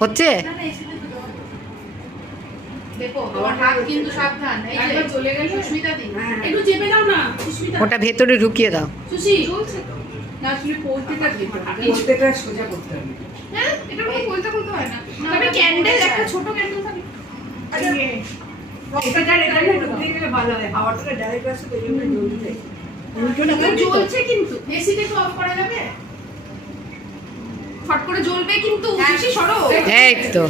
হচ্ছে ওটা ভেতরে ঢুকিয়ে দাও। এই তো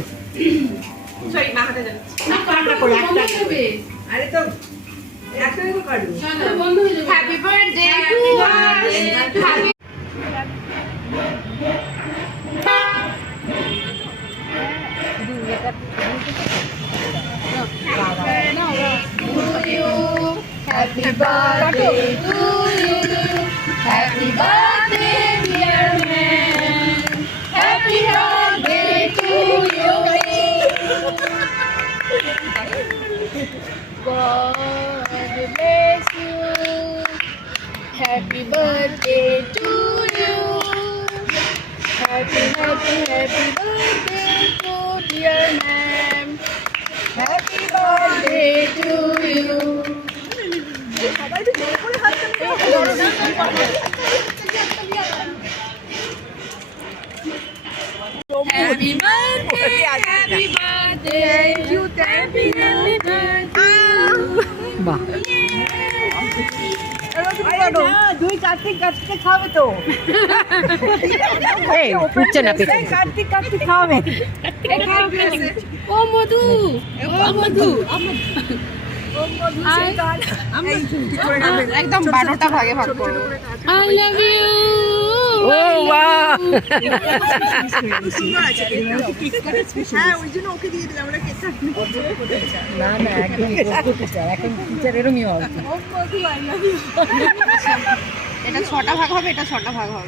happy birthday to us. Happy birthday to you. Happy birthday, dear man. Happy birthday to you. God bless you. Happy birthday to you. Happy birthday to dear man. Happy birthday to you. Happy birthday, happy birthday, happy birthday. বাহ দুই কার্তিক কার্তিক খাবে তো এই উঠছে না পেছনে কার্তিক কার্তিক খাবে ও মধু, ও মধু, একদম 12টা ভাগে ভাগ করো। I love you. ও বাহ হ্যাঁ ওই জন্য ওকে দিয়ে দিলাম, আমরা কেক কাটবো না না একদম এখন টিচার এরকমই হবে। এটা 6টা ভাগ হবে, এটা 6টা ভাগ হবে।